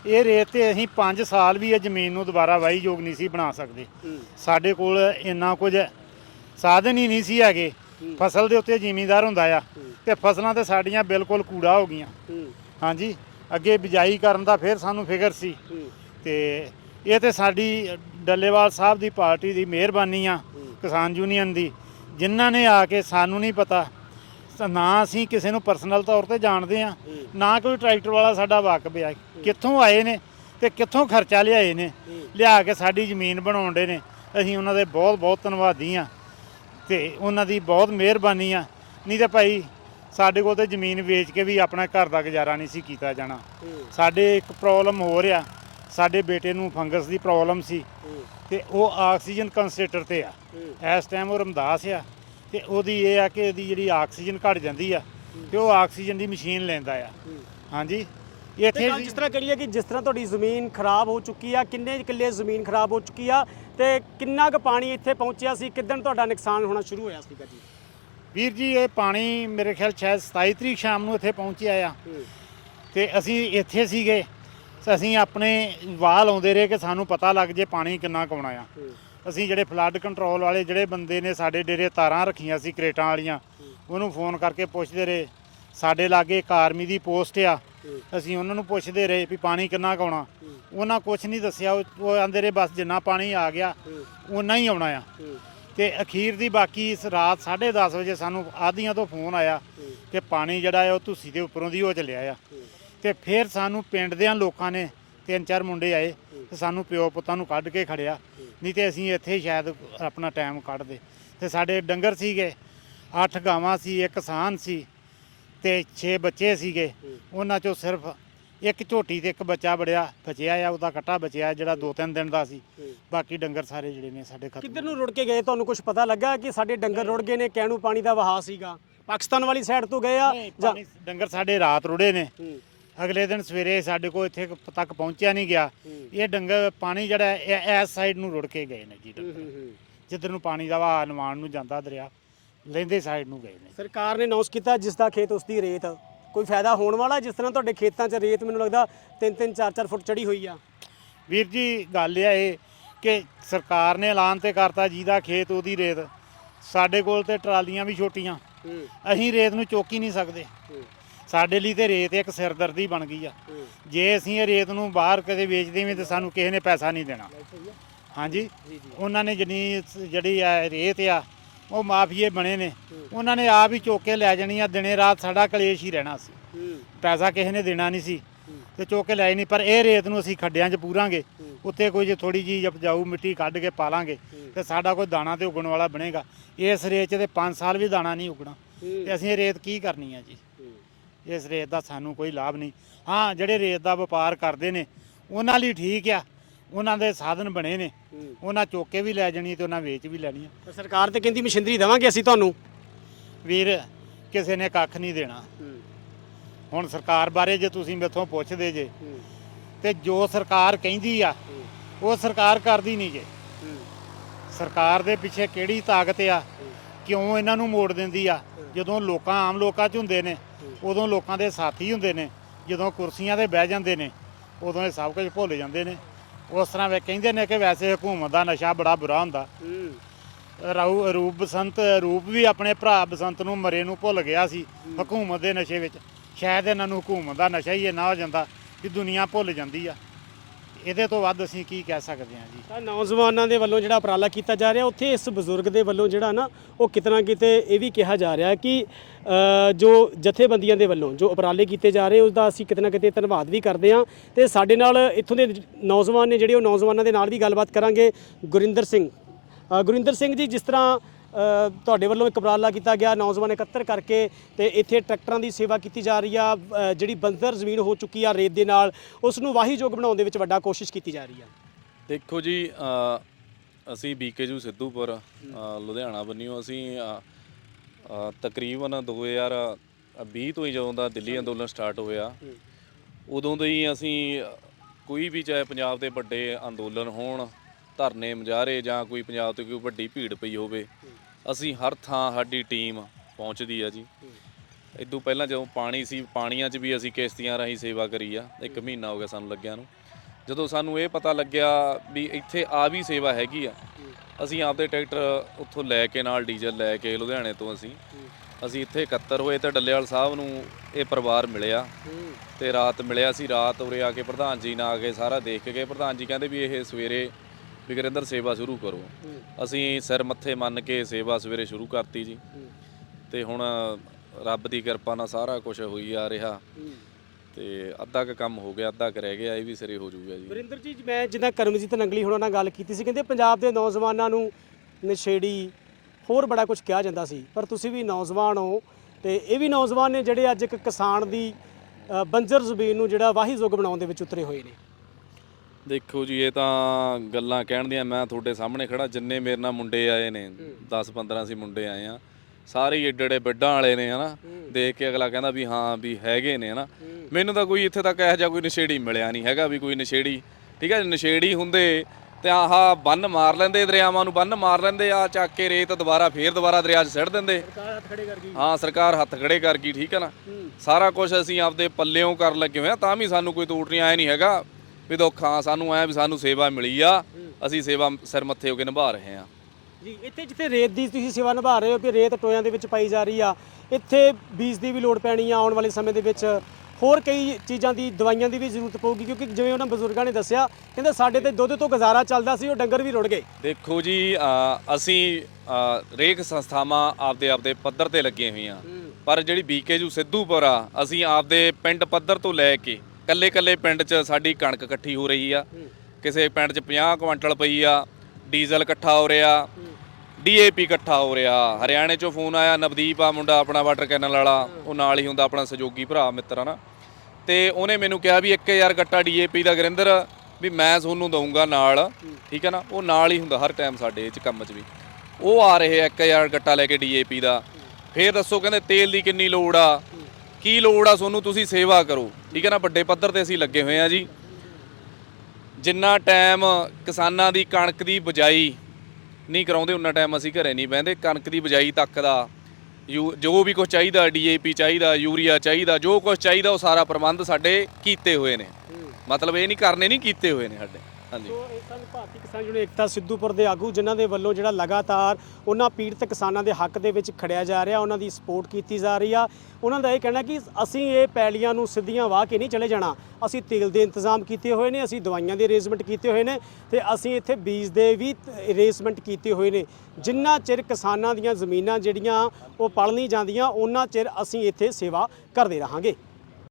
ਇਹ ਰੇਤ ਤੇ ਅਸੀਂ 5 ਸਾਲ ਵੀ ਇਹ ਜ਼ਮੀਨ ਨੂੰ ਦੁਬਾਰਾ ਵਾਹੀ ਯੋਗ ਨਹੀਂ ਸੀ ਬਣਾ ਸਕਦੇ। ਸਾਡੇ ਕੋਲ ਇੰਨਾ ਕੁਝ ਸਾਧਨ ਹੀ ਨਹੀਂ ਸੀ ਹੈਗੇ। ਫਸਲ ਦੇ ਉੱਤੇ ਜ਼ਿਮੀਂਦਾਰ ਹੁੰਦਾ ਆ ਤੇ ਫਸਲਾਂ ਤੇ ਸਾਡੀਆਂ ਬਿਲਕੁਲ ਕੂੜਾ ਹੋ ਗਈਆਂ। ਹਾਂਜੀ। ਅੱਗੇ ਬਿਜਾਈ ਕਰਨ ਦਾ ਫਿਰ ਸਾਨੂੰ ਫਿਕਰ ਸੀ। ਤੇ ਇਹ ਤੇ ਸਾਡੀ ਡੱਲੇਵਾਲ ਸਾਹਿਬ ਦੀ ਪਾਰਟੀ ਦੀ ਮਿਹਰਬਾਨੀ ਆ ਕਿਸਾਨ ਯੂਨੀਅਨ ਦੀ। ਜਿਨ੍ਹਾਂ ਨੇ ਆ ਕੇ ਸਾਨੂੰ ਨਹੀਂ ਪਤਾ ਨਾ ਅਸੀਂ ਕਿਸੇ ਨੂੰ ਪਰਸਨਲ ਤੌਰ ਤੇ ਜਾਣਦੇ ਆ ਨਾ ਕੋਈ ਟਰੈਕਟਰ ਵਾਲਾ ਸਾਡਾ ਵਾਕਬ ਆ। ਕਿੱਥੋਂ ਆਏ ਨੇ ਤੇ ਕਿੱਥੋਂ ਖਰਚਾ ਲਿਆਏ ਨੇ ਲਿਆ ਕੇ ਸਾਡੀ ਜ਼ਮੀਨ ਬਣਾਉਣ ਦੇ ਨੇ। ਅਸੀਂ ਉਹਨਾਂ ਦੇ ਬਹੁਤ ਬਹੁਤ ਧੰਨਵਾਦੀ ਆ ਤੇ ਉਹਨਾਂ ਦੀ ਬਹੁਤ ਮਿਹਰਬਾਨੀ ਆ। ਨਹੀਂ ਤੇ ਭਾਈ ਸਾਡੇ ਕੋਲ ਤੇ ਜ਼ਮੀਨ ਵੇਚ ਕੇ ਵੀ ਆਪਣਾ ਘਰ ਦਾ ਗੁਜ਼ਾਰਾ ਨਹੀਂ ਸੀ ਕੀਤਾ ਜਾਣਾ। ਸਾਡੇ ਇੱਕ ਪ੍ਰੋਬਲਮ ਹੋ ਰਿਹਾ। ਸਾਡੇ ਬੇਟੇ ਨੂੰ ਫੰਗਸ ਦੀ ਪ੍ਰੋਬਲਮ ਸੀ ਤੇ ਉਹ ਆਕਸੀਜਨ ਕੰਸੈਂਟਰੇਟਰ ਤੇ ਆ। ਇਸ ਟਾਈਮ ਉਹ ਰਮਦਾਸ ਆ ਤੇ ਉਹਦੀ ਇਹ ਆ ਕਿ ਇਹਦੀ ਜਿਹੜੀ ਆਕਸੀਜਨ ਘਟ ਜਾਂਦੀ ਆ ਤੇ ਉਹ ਆਕਸੀਜਨ ਦੀ ਮਸ਼ੀਨ ਲੈਂਦਾ ਆ। ਹਾਂਜੀ? ਇੱਥੇ ਜਿਸ ਤਰ੍ਹਾਂ ਕਰੀਏ ਕਿ ਜਿਸ ਤਰ੍ਹਾਂ ਤੁਹਾਡੀ ਜ਼ਮੀਨ ਖਰਾਬ ਹੋ ਚੁੱਕੀ ਆ ਕਿੰਨੇ ਕਿੱਲੇ ਜ਼ਮੀਨ ਖਰਾਬ ਹੋ ਚੁੱਕੀ ਆ ਤੇ ਕਿੰਨਾ ਕੁ ਪਾਣੀ ਇੱਥੇ ਪਹੁੰਚਿਆ ਸੀ ਕਿਦਣ ਤੁਹਾਡਾ ਨੁਕਸਾਨ ਹੋਣਾ ਸ਼ੁਰੂ ਹੋਇਆ ਸੀਗਾ ਜੀ? ਵੀਰ ਜੀ ਇਹ ਪਾਣੀ ਮੇਰੇ ਖਿਆਲ ਸ਼ਾਇਦ 27 ਤਰੀਕ ਸ਼ਾਮ ਨੂੰ ਇੱਥੇ ਪਹੁੰਚਿਆ ਆ। ਤੇ ਅਸੀਂ ਇੱਥੇ ਸੀਗੇ ਤੇ ਅਸੀਂ ਆਪਣੇ ਵਾਹ ਲਾਉਂਦੇ ਰਹੇ ਕਿ ਸਾਨੂੰ ਪਤਾ ਲੱਗ ਜੇ ਪਾਣੀ ਕਿੰਨਾ ਕੁ ਆਉਣਾ ਆ। ਅਸੀਂ ਜਿਹੜੇ ਫਲੱਡ ਕੰਟਰੋਲ ਵਾਲੇ ਜਿਹੜੇ ਬੰਦੇ ਨੇ ਸਾਡੇ ਡੇਰੇ ਤਾਰਾਂ ਰੱਖੀਆਂ ਸੀ ਕਰੇਟਾਂ ਵਾਲੀਆਂ, ਉਹਨੂੰ ਫੋਨ ਕਰਕੇ ਪੁੱਛਦੇ ਰਹੇ। ਸਾਡੇ ਲਾਗੇ ਇੱਕ ਆਰਮੀ ਦੀ ਪੋਸਟ ਆ, ਅਸੀਂ ਉਹਨਾਂ ਨੂੰ ਪੁੱਛਦੇ ਰਹੇ ਵੀ ਪਾਣੀ ਕਿੰਨਾ ਕੁ ਆਉਣਾ। ਉਹਨਾਂ ਕੁਝ ਨਹੀਂ ਦੱਸਿਆ, ਉਹ ਉਹ ਆਂਦੇ ਰਹੇ, ਬਸ ਜਿੰਨਾ ਪਾਣੀ ਆ ਗਿਆ ਉਨਾ ਹੀ ਆਉਣਾ ਆ। ਤੇ ਅਖੀਰ ਦੀ ਬਾਕੀ ਇਸ ਰਾਤ 10:30 ਵਜੇ ਸਾਨੂੰ ਆਧੀਆਂ ਤੋਂ ਫੋਨ ਆਇਆ ਕਿ ਪਾਣੀ ਜਿਹੜਾ ਹੈ ਉਹ ਧੁੱਸੀ ਦੇ ਉੱਪਰੋਂ ਦੀ ਹੋ ਚੱਲਿਆ ਆ। ਤੇ ਫਿਰ ਸਾਨੂੰ ਪਿੰਡ ਦੇ ਲੋਕਾਂ ਨੇ ਤਿੰਨ ਚਾਰ ਮੁੰਡੇ ਆਏ ਤੇ ਸਾਨੂੰ ਪਿਓ ਪੁੱਤਾਂ ਨੂੰ ਕੱਢ ਕੇ ਖੜਿਆ। ਨਹੀਂ ਤੇ ਅਸੀਂ ਇੱਥੇ ਸ਼ਾਇਦ ਆਪਣਾ ਟਾਈਮ ਕੱਢਦੇ। ਤੇ ਸਾਡੇ ਡੰਗਰ ਸੀਗੇ ਅੱਠ ਗਾਵਾਂ ਸੀ ਇੱਕ ਸਾਨ ਸੀ ਤੇ 6 ਬੱਚੇ ਸੀਗੇ। ਉਹਨਾਂ ਚੋਂ ਸਿਰਫ ਇੱਕ ਝੋਟੀ ਤੇ ਇੱਕ ਬੱਚਾ ਬੜਿਆ ਬਚਿਆ ਆ ਉਹਦਾ ਕੱਟਾ ਬਚਿਆ ਜਿਹੜਾ ਦੋ ਤਿੰਨ ਦਿਨ ਦਾ ਸੀ। ਬਾਕੀ ਡੰਗਰ ਸਾਰੇ ਜਿਹੜੇ ਨੇ ਸਾਡੇ ਖਤਮ ਕਿੱਧਰ ਨੂੰ ਰੁੜ ਕੇ ਗਏ? ਤੁਹਾਨੂੰ ਕੁਝ ਪਤਾ ਲੱਗਾ ਕਿ ਸਾਡੇ ਡੰਗਰ ਰੁੜ ਗਏ ਨੇ ਕਹਿਣੂ ਪਾਣੀ ਦਾ ਵਹਾਅ ਸੀਗਾ। ਪਾਕਿਸਤਾਨ ਵਾਲੀ ਸਾਈਡ ਤੋਂ ਗਏ ਆ ਡੰਗਰ ਸਾਡੇ ਰਾਤ ਰੁੜੇ ਨੇ। ਅਗਲੇ ਦਿਨ ਸਵੇਰੇ ਸਾਡੇ ਕੋਲ ਇੱਥੇ ਤੱਕ ਪਹੁੰਚਿਆ ਨਹੀਂ ਗਿਆ। ਇਹ ਡੰਗਰ ਪਾਣੀ ਜਿਹੜਾ ਇਹ ਇਸ ਸਾਈਡ ਨੂੰ ਰੁੜ ਕੇ ਗਏ ਨੇ ਜੀ ਡੰਗਰ। ਜਿੱਧਰ ਨੂੰ ਪਾਣੀ ਦਾ ਵਹਾਅ ਨਿਵਾਣ ਨੂੰ ਜਾਂਦਾ ਦਰਿਆ ਲੈਂਦੇ ਸਾਈਡ ਨੂੰ ਗਏ ਨੇ। ਸਰਕਾਰ ਨੇ ਅਨਾਉਂਸ ਕੀਤਾ ਜਿਸ ਦਾ ਖੇਤ ਉਸ ਦੀ ਰੇਤ। ਕੋਈ ਫਾਇਦਾ ਹੋਣ ਵਾਲਾ ਜਿਸ ਤਰ੍ਹਾਂ ਤੁਹਾਡੇ ਖੇਤਾਂ 'ਚ ਰੇਤ ਮੈਨੂੰ ਲੱਗਦਾ 3-3 4-4 ਫੁੱਟ ਚੜੀ ਹੋਈ ਆ। ਵੀਰ ਜੀ ਗੱਲ ਇਹ ਹੈ ਕਿ ਸਰਕਾਰ ਨੇ ਐਲਾਨ ਤੇ ਕਰਤਾ ਜਿਹਦਾ ਖੇਤ ਉਹਦੀ ਰੇਤ। ਸਾਡੇ ਕੋਲ ਤੇ ਟਰਾਲੀਆਂ ਵੀ ਛੋਟੀਆਂ। ਅਸੀਂ ਰੇਤ ਨੂੰ ਚੁੱਕ ਹੀ ਨਹੀਂ ਸਕਦੇ। ਸਾਡੇ ਲਈ ਤੇ ਰੇਤ ਇੱਕ ਸਿਰਦਰਦੀ ਬਣ ਗਈ ਆ। ਜੇ ਅਸੀਂ ਇਹ ਰੇਤ ਨੂੰ ਬਾਹਰ ਕਦੇ ਵੇਚਦੇ ਵੀ ਤੇ ਸਾਨੂੰ ਕਿਸੇ ਨੇ ਪੈਸਾ ਨਹੀਂ ਦੇਣਾ। ਹਾਂਜੀ? ਉਹਨਾਂ ਨੇ ਜਿੰਨੀ ਜਿਹੜੀ ਆ ਰੇਤ ਆ, ਉਹ ਮਾਫੀਏ ਬਣੇ ਨੇ। ਉਹਨਾਂ ਨੇ ਆਪ ਹੀ ਚੁੱਕ ਕੇ ਲੈ ਜਾਣੀ ਆ। ਦਿਨੇ ਰਾਤ ਸਾਡਾ ਕਲੇਸ਼ ਹੀ ਰਹਿਣਾ ਸੀ। ਪੈਸਾ ਕਿਸੇ ਨੇ ਦੇਣਾ ਨਹੀਂ ਸੀ। ਤੇ ਚੁੱਕ ਕੇ ਲੈ ਨਹੀਂ ਪਰ ਇਹ ਰੇਤ ਨੂੰ ਅਸੀਂ ਖੱਡਿਆਂ 'ਚ ਪੂਰਾਂਗੇ। ਉੱਤੇ ਕੋਈ ਜੇ ਥੋੜੀ ਜੀ ਉਪਜਾਊ ਮਿੱਟੀ ਕੱਢ ਕੇ ਪਾ ਲਾਂਗੇ ਤੇ ਸਾਡਾ ਕੋਈ ਦਾਣਾ ਤੇ ਉਗਣ ਵਾਲਾ ਬਣੇਗਾ। ਇਸ ਰੇਤ 'ਚ ਤੇ 5 ਸਾਲ ਵੀ ਦਾਣਾ ਨਹੀਂ ਉਗਣਾ। ਤੇ ਅਸੀਂ ਇਹ ਰੇਤ ਕੀ ਕਰਨੀ ਆ ਜੀ? ਇਸ ਰੇਤ ਦਾ ਸਾਨੂੰ ਕੋਈ ਲਾਭ ਨਹੀਂ। ਹਾਂ ਜਿਹੜੇ ਰੇਤ ਦਾ ਵਪਾਰ ਕਰਦੇ ਨੇ ਉਹਨਾਂ ਲਈ ਠੀਕ ਆ। ਉਹਨਾਂ ਦੇ ਸਾਧਨ ਬਣੇ ਨੇ। ਉਹਨਾਂ ਚੁੱਕ ਵੀ ਲੈ ਜਾਣੀ ਤੇ ਉਹਨਾਂ ਵੇਚ ਵੀ ਲੈਣੀ ਆ। ਤਾਂ ਸਰਕਾਰ ਤੇ ਕਹਿੰਦੀ ਮਸ਼ੀਨਰੀ ਦੇਵਾਂਗੇ ਅਸੀਂ ਤੁਹਾਨੂੰ? ਵੀਰ ਕਿਸੇ ਨੇ ਕੱਖ ਨਹੀਂ ਦੇਣਾ। ਹੁਣ ਸਰਕਾਰ ਬਾਰੇ ਜੇ ਤੁਸੀਂ ਮੇਥੋਂ ਪੁੱਛਦੇ ਜੇ ਤੇ ਜੋ ਸਰਕਾਰ ਕਹਿੰਦੀ ਆ ਉਹ ਸਰਕਾਰ ਕਰਦੀ ਨਹੀਂ ਜੇ। ਸਰਕਾਰ ਦੇ ਪਿੱਛੇ ਕਿਹੜੀ ਤਾਕਤ ਆ? ਕਿਉਂ ਇਹਨਾਂ ਨੂੰ ਮੋੜ ਦਿੰਦੀ ਆ? ਜਦੋਂ ਲੋਕਾਂ ਆਮ ਲੋਕਾਂ 'ਚ ਹੁੰਦੇ ਨੇ ਉਦੋਂ ਲੋਕਾਂ ਦੇ ਸਾਥੀ ਹੁੰਦੇ ਨੇ, ਜਦੋਂ ਕੁਰਸੀਆਂ ਤੇ ਬਹਿ ਜਾਂਦੇ ਨੇ, ਉਦੋਂ ਇਹ ਸਭ ਕੁਝ ਭੁੱਲ ਜਾਂਦੇ ਨੇ। ਉਸ ਤਰ੍ਹਾਂ ਵੇ ਕਹਿੰਦੇ ਨੇ ਕਿ ਵੈਸੇ ਹਕੂਮਤ ਦਾ ਨਸ਼ਾ ਬੜਾ ਬੁਰਾ ਹੁੰਦਾ। ਰਾਉ ਰੂਪ ਬਸੰਤ ਰੂਪ ਵੀ ਆਪਣੇ ਭਰਾ ਬਸੰਤ ਨੂੰ ਮਰੇ ਨੂੰ ਭੁੱਲ ਗਿਆ ਸੀ ਹਕੂਮਤ ਦੇ ਨਸ਼ੇ ਵਿੱਚ। ਸ਼ਾਇਦ ਇਹਨਾਂ ਨੂੰ ਹਕੂਮਤ ਦਾ ਨਸ਼ਾ ਹੀ ਇੰਨਾ ਹੋ ਜਾਂਦਾ ਕਿ ਦੁਨੀਆ ਭੁੱਲ ਜਾਂਦੀ ਆ। ਇਹਦੇ ਤੋਂ ਵੱਧ ਅਸੀਂ ਕੀ ਕਹਿ ਸਕਦੇ ਹਾਂ ਜੀ? ਤਾਂ ਨੌਜਵਾਨਾਂ ਦੇ ਵੱਲੋਂ ਜਿਹੜਾ ਉਪਰਾਲਾ ਕੀਤਾ ਜਾ ਰਿਹਾ, ਉੱਥੇ ਇਸ ਬਜ਼ੁਰਗ ਦੇ ਵੱਲੋਂ ਜਿਹੜਾ ਨਾ, ਉਹ ਕਿਤਨਾ ਕਿਤੇ ਇਹ ਵੀ ਕਿਹਾ ਜਾ ਰਿਹਾ ਕਿ ਜੋ ਜਥੇਬੰਦੀਆਂ ਦੇ ਵੱਲੋਂ ਜੋ ਉਪਰਾਲੇ ਕੀਤੇ ਜਾ ਰਹੇ ਉਸ ਦਾ ਅਸੀਂ ਕਿਤਨਾ ਕਿਤੇ ਧੰਨਵਾਦ ਵੀ ਕਰਦੇ ਹਾਂ। ਤੇ ਸਾਡੇ ਨਾਲ ਇੱਥੋਂ ਦੇ ਨੌਜਵਾਨ ਨੇ ਜਿਹੜੇ ਉਹ ਨੌਜਵਾਨਾਂ ਦੇ ਨਾਲ ਵੀ ਗੱਲਬਾਤ ਕਰਾਂਗੇ। ਗੁਰਿੰਦਰ ਸਿੰਘ ਗੁਰਿੰਦਰ ਸਿੰਘ ਜੀ, ਜਿਸ ਤਰ੍ਹਾਂ ਤੁਹਾਡੇ ਵੱਲੋਂ ਇੱਕ ਉਪਰਾਲਾ ਕੀਤਾ ਗਿਆ ਨੌਜਵਾਨ ਇਕੱਤਰ ਕਰਕੇ ਤੇ ਇੱਥੇ ਟਰੈਕਟਰਾਂ ਦੀ ਸੇਵਾ ਕੀਤੀ ਜਾ ਰਹੀ ਆ ਅ, ਜਿਹੜੀ ਬੰਜਰ ਜ਼ਮੀਨ ਹੋ ਚੁੱਕੀ ਆ ਰੇਤ ਦੇ ਨਾਲ ਉਸ ਨੂੰ ਵਾਹੀਯੋਗ ਬਣਾਉਣ ਦੇ ਵਿੱਚ ਵੱਡਾ ਕੋਸ਼ਿਸ਼ ਕੀਤੀ ਜਾ ਰਹੀ ਆ। ਦੇਖੋ ਜੀ ਅ, ਅਸੀਂ ਬੀਕੇਜੂ ਸਿੱਧੂਪੁਰ ਅ, ਲੁਧਿਆਣਾ ਬੰਨਿਓ ਅਸੀਂ ਅ, ਅ, ਤਕਰੀਬਨ 2020 ਤੋਂ ਹੀ ਜਦੋਂ ਦਾ ਦਿੱਲੀ ਅੰਦੋਲਨ ਸਟਾਰਟ ਹੋਇਆ ਉਦੋਂ ਤੋਂ ਹੀ ਅਸੀਂ ਕੋਈ ਵੀ ਚਾਹੇ ਪੰਜਾਬ ਦੇ ਵੱਡੇ ਅੰਦੋਲਨ ਹੋਣ ਧਰਨੇ ਮੁਜ਼ਾਹਰੇ ਜਾਂ ਕੋਈ ਪੰਜਾਬ ਤੋਂ ਕੋਈ ਵੱਡੀ ਭੀੜ ਪਈ ਹੋਵੇ ਅਸੀਂ ਹਰ ਥਾਂ ਸਾਡੀ ਟੀਮ ਪਹੁੰਚਦੀ ਆ ਜੀ। ਇਦੋਂ ਪਹਿਲਾਂ ਜਦੋਂ ਪਾਣੀ ਸੀ, ਪਾਣੀਆਂ 'ਚ ਵੀ ਅਸੀਂ ਕਿਸ਼ਤੀਆਂ ਰਾਹੀਂ ਸੇਵਾ ਕਰੀ ਆ। ਇੱਕ ਮਹੀਨਾ ਹੋ ਗਿਆ ਸਾਨੂੰ ਲੱਗਿਆ ਨੂੰ। ਜਦੋਂ ਸਾਨੂੰ ਇਹ ਪਤਾ ਲੱਗਿਆ ਵੀ ਇੱਥੇ ਆ ਵੀ ਸੇਵਾ ਹੈਗੀ ਆ, ਅਸੀਂ ਆਪਦੇ ਟਰੈਕਟਰ ਉੱਥੋਂ ਲੈ ਕੇ ਨਾਲ ਡੀਜ਼ਲ ਲੈ ਕੇ ਲੁਧਿਆਣੇ ਤੋਂ ਅਸੀਂ ਅਸੀਂ ਇੱਥੇ ਇਕੱਤਰ ਹੋਏ ਤੇ ਡੱਲੇਵਾਲ ਸਾਹਿਬ ਨੂੰ ਇਹ ਪਰਿਵਾਰ ਮਿਲਿਆ। ਤੇ ਰਾਤ ਮਿਲਿਆ ਸੀ, ਰਾਤ ਉਰੇ ਆ ਕੇ ਪ੍ਰਧਾਨ ਜੀ ਨਾਲ ਆ ਕੇ ਸਾਰਾ ਦੇਖ ਕੇ, ਪ੍ਰਧਾਨ ਜੀ ਕਹਿੰਦੇ ਵੀ ਇਹ ਸਵੇਰੇ ਵਿਕਰਿੰਦਰ ਸੇਵਾ ਸ਼ੁਰੂ ਕਰੋ। ਅਸੀਂ ਸਿਰ ਮੱਥੇ ਮੰਨ ਕੇ ਸੇਵਾ ਸਵੇਰੇ ਸ਼ੁਰੂ ਕਰਤੀ ਜੀ। ਤੇ ਹੁਣ ਰੱਬ ਦੀ ਕਿਰਪਾ ਨਾਲ ਸਾਰਾ ਕੁਝ ਹੋਈ ਆ ਰਿਹਾ। ਤੇ ਅੱਧਾ ਕੁ ਕੰਮ ਹੋ ਗਿਆ, ਅੱਧਾ ਕੁ ਰਹਿ ਗਿਆ, ਇਹ ਵੀ ਸਿਰੇ ਹੋ ਜਾਊਗਾ ਜੀ। ਵਰਿੰਦਰ ਜੀ, ਮੈਂ ਜਿੱਦਾਂ ਕਰਮਜੀਤ ਨੰਗਲੀ ਹੋਣਾ ਨਾਲ ਗੱਲ ਕੀਤੀ ਸੀ, ਕਹਿੰਦੇ ਪੰਜਾਬ ਦੇ ਨੌਜਵਾਨਾਂ ਨੂੰ ਨਸ਼ੇੜੀ ਹੋਰ ਬੜਾ ਕੁਝ ਕਿਹਾ ਜਾਂਦਾ ਸੀ, ਪਰ ਤੁਸੀਂ ਵੀ ਨੌਜਵਾਨ ਹੋ ਤੇ ਇਹ ਵੀ ਨੌਜਵਾਨ ਨੇ ਜਿਹੜੇ ਅੱਜ ਇੱਕ ਕਿਸਾਨ ਦੀ ਬੰਜਰ ਜ਼ਮੀਨ ਨੂੰ ਜਿਹੜਾ ਵਾਹੀ ਵਾਹੀਯੋਗ ਬਣਾਉਣ ਦੇ ਵਿੱਚ ਉਤਰੇ ਹੋਏ ਨੇ। ਦੇਖੋ ਜੀ ਇਹ ਤਾਂ ਗੱਲਾਂ ਕਹਿਣ ਦੀਆਂ ਮੈਂ ਤੁਹਾਡੇ ਸਾਹਮਣੇ ਖੜਾ ਜਿੰਨੇ ਮੇਰੇ ਨਾਲ ਮੁੰਡੇ ਆਏ ਨੇ 10 15 ਸੀ ਮੁੰਡੇ ਆਏ ਆ ਸਾਰੇ ਹੀ ਏਡੇ ਏਡੇ ਬਿੱਡਾਂ ਵਾਲੇ ਨੇ ਹਨਾ। ਦੇਖ ਕੇ ਅਗਲਾ ਕਹਿੰਦਾ ਵੀ ਹਾਂ ਵੀ ਹੈਗੇ ਨੇ ਹਨਾ। ਮੈਨੂੰ ਤਾਂ ਕੋਈ ਇੱਥੇ ਤੱਕ ਇਹੋ ਜਿਹਾ ਕੋਈ ਨਸ਼ੇੜੀ ਮਿਲਿਆ ਨਹੀਂ ਹੈਗਾ ਵੀ ਕੋਈ ਨਸ਼ੇੜੀ ਠੀਕ ਹੈ ਨਸ਼ੇੜੀ ਹੁੰਦੇ ਤੇ ਆਹ ਬੰਨ ਮਾਰ ਲੈਂਦੇ ਦਰਿਆਵਾਂ ਨੂੰ ਬੰਨ ਮਾਰ ਲੈਂਦੇ ਆ ਚੱਕ ਕੇ ਰੇਤ ਦੁਬਾਰਾ ਫੇਰ ਦੁਬਾਰਾ ਦਰਿਆ 'ਚ ਸਿੱਟ ਦਿੰਦੇ। ਸਰਕਾਰ ਹੱਥ ਖੜੇ ਕਰ ਗਈ ਹਾਂ ਸਰਕਾਰ ਹੱਥ ਖੜੇ ਕਰ ਗਈ ਠੀਕ ਹੈ ਨਾ। ਸਾਰਾ ਕੁਝ ਅਸੀਂ ਆਪਦੇ ਪੱਲਿਓਂ ਕਰਨ ਲੱਗੇ ਹੋਏ ਆ ਤਾਂ ਵੀ ਸਾਨੂੰ ਕੋਈ ਤੋੜ ਨਹੀਂ ਆਇਆ ਨਹੀਂ ਹੈਗਾ। ਵੀ ਦੁੱਖ ਹਾਂ ਸਾਨੂੰ ਐ ਵੀ ਸਾਨੂੰ ਸੇਵਾ ਮਿਲੀ ਆ ਅਸੀਂ ਸੇਵਾ ਸਿਰ ਮੱਥੇ ਹੋ ਕੇ ਨਿਭਾ ਰਹੇ ਆ ਜੀ ਇੱਥੇ ਜਿੱਥੇ ਰੇਤ ਦੀ ਤੁਸੀਂ ਸੇਵਾ ਨਿਭਾ ਰਹੇ ਹੋ ਕਿ ਰੇਤ ਟੋਇਆਂ ਦੇ ਵਿੱਚ ਪਾਈ ਜਾ ਰਹੀ ਆ ਇੱਥੇ ਬੀਜ ਦੀ ਵੀ ਲੋੜ ਪੈਣੀ ਆ ਆਉਣ ਵਾਲੇ ਸਮੇਂ ਦੇ ਵਿੱਚ। ਹੋਰ ਕਈ ਚੀਜ਼ਾਂ ਦੀ ਦਵਾਈਆਂ ਦੀ ਵੀ ਜ਼ਰੂਰਤ ਪਊਗੀ ਕਿਉਂਕਿ ਜਿਵੇਂ ਉਹਨਾਂ ਬਜ਼ੁਰਗਾਂ ਨੇ ਦੱਸਿਆ ਕਹਿੰਦੇ ਸਾਡੇ ਤੇ ਦੁੱਧ ਤੋਂ ਗੁਜ਼ਾਰਾ ਚੱਲਦਾ ਸੀ ਉਹ ਡੰਗਰ ਵੀ ਰੁੜ ਗਏ। ਦੇਖੋ ਜੀ ਅਸੀਂ ਰੇਕ ਸੰਸਥਾਵਾਂ ਆਪਦੇ ਆਪਦੇ ਪੱਧਰ ਤੇ ਲੱਗੇ ਹੋਈਆਂ। ਪਰ ਜਿਹੜੀ ਬੀਕੇਜੂ ਸਿੱਧੂਪੁਰ ਆ ਅਸੀਂ ਆਪਦੇ ਪਿੰਡ ਪੱਧਰ ਤੋਂ ਲੈ ਕੇ ਕੱਲੇ ਕੱਲੇ ਪਿੰਡ 'ਚ ਸਾਡੀ ਕਣਕ ਇਕੱਠੀ ਹੋ ਰਹੀ ਆ। ਕਿਸੇ ਪਿੰਡ 'ਚ 50 ਕੁਇੰਟਲ ਪਈ ਆ ਡੀਜ਼ਲ ਇਕੱਠਾ ਹੋ ਰਿਹਾ ਡੀਏਪੀ ਇਕੱਠਾ ਹੋ ਰਿਹਾ। ਹਰਿਆਣੇ 'ਚੋਂ ਫੋਨ ਆਇਆ ਨਵਦੀਪ ਆ ਮੁੰਡਾ ਆਪਣਾ ਵਾਟਰ ਕੈਨਲ ਵਾਲਾ ਉਹ ਨਾਲ ਹੀ ਹੁੰਦਾ ਆਪਣਾ ਸਹਿਯੋਗੀ ਭਰਾ ਮਿੱਤਰ ਆ ਨਾ। ਤੇ ਉਹਨੇ ਮੈਨੂੰ ਕਿਹਾ ਵੀ 1000 ਗੱਟਾ ਡੀਏਪੀ ਦਾ ਗੁਰਿੰਦਰ ਵੀ ਮੈਂ ਤੁਹਾਨੂੰ ਦਊਂਗਾ ਨਾਲ ਠੀਕ ਹੈ ਨਾ? ਉਹ ਨਾਲ ਹੀ ਹੁੰਦਾ ਹਰ ਟਾਈਮ ਸਾਡੇ ਇਹ ਚ ਕੰਮ 'ਚ ਵੀ। ਉਹ ਆ ਰਹੇ ਆ 1000 ਗੱਟਾ ਲੈ ਕੇ ਡੀਏਪੀ ਦਾ। ਫੇਰ ਦੱਸੋ ਕਹਿੰਦੇ ਤੇਲ ਦੀ ਕਿੰਨੀ ਲੋੜ ਆ? ਕੀ ਲੋੜ ਆ ਤੁਹਾਨੂੰ ਤੁਸੀਂ ਸੇਵਾ ਕਰੋ? ਠੀਕ ਹੈ ਨਾ? ਵੱਡੇ ਪੱਧਰ ਤੇ ਅਸੀਂ ਲੱਗੇ ਹੋਏ ਆ ਜੀ। ਜਿੰਨਾ ਟਾਈਮ ਕਿਸਾਨਾਂ ਦੀ ਕਣਕ ਦੀ ਬਜਾਈ ਨਹੀਂ ਕਰਾਉਂਦੇ, ਉਨਾ ਟਾਈਮ ਅਸੀਂ ਘਰੇ ਨਹੀਂ ਬਹਿੰਦੇ। ਕਣਕ ਦੀ ਬਜਾਈ ਤੱਕ ਦਾ ਯੂ- ਜੋ ਵੀ ਕੁਝ ਚਾਹੀਦਾ ਡੀਏਪੀ ਚਾਹੀਦਾ, ਯੂਰੀਆ ਚਾਹੀਦਾ, ਜੋ ਕੁਝ ਚਾਹੀਦਾ ਉਹ ਸਾਰਾ ਪ੍ਰਬੰਧ ਸਾਡੇ ਕੀਤੇ ਹੋਏ ਨੇ। ਮਤਲਬ ਇਹ ਨਹੀਂ, ਕਰਨੇ ਨਹੀਂ ਕੀਤੇ ਹੋਏ ਨੇ ਸਾਡੇ। ਸੋ ਇਹ ਸਨ ਭਾਰਤੀ ਕਿਸਾਨ ਯੂਨੀਅਨ ਏਕਤਾ ਸਿੱਧੂਪੁਰ ਦੇ ਆਗੂ, ਜਿਨ੍ਹਾਂ ਦੇ ਵੱਲੋਂ ਜਿਹੜਾ ਲਗਾਤਾਰ ਉਹਨਾਂ ਪੀੜਤ ਕਿਸਾਨਾਂ ਦੇ ਹੱਕ ਦੇ ਵਿੱਚ ਖੜਿਆ ਜਾ ਰਿਹਾ, ਉਹਨਾਂ ਦੀ ਸਪੋਰਟ ਕੀਤੀ ਜਾ ਰਹੀ ਆ। ਉਹਨਾਂ ਦਾ ਇਹ ਕਹਿਣਾ ਕਿ ਅਸੀਂ ਇਹ ਪੈਲੀਆਂ ਨੂੰ ਸਿੱਧੀਆਂ ਵਾਹ ਕੇ ਨਹੀਂ ਚਲੇ ਜਾਣਾ। ਅਸੀਂ ਤੇਲ ਦੇ ਇੰਤਜ਼ਾਮ ਕੀਤੇ ਹੋਏ ਨੇ, ਅਸੀਂ ਦਵਾਈਆਂ ਦੇ ਅਰੇਂਜਮੈਂਟ ਕੀਤੇ ਹੋਏ ਨੇ ਤੇ ਅਸੀਂ ਇੱਥੇ ਬੀਜ ਦੇ ਵੀ ਅਰੇਂਜਮੈਂਟ ਕੀਤੇ ਹੋਏ ਨੇ। ਜਿੰਨਾ ਚਿਰ ਕਿਸਾਨਾਂ ਦੀਆਂ ਜ਼ਮੀਨਾਂ ਜਿਹੜੀਆਂ ਉਹ ਪਲ ਨਹੀਂ ਜਾਂਦੀਆਂ, ਉਹਨਾਂ ਚਿਰ ਅਸੀਂ ਇੱਥੇ ਸੇਵਾ ਕਰਦੇ ਰਹਾਂਗੇ।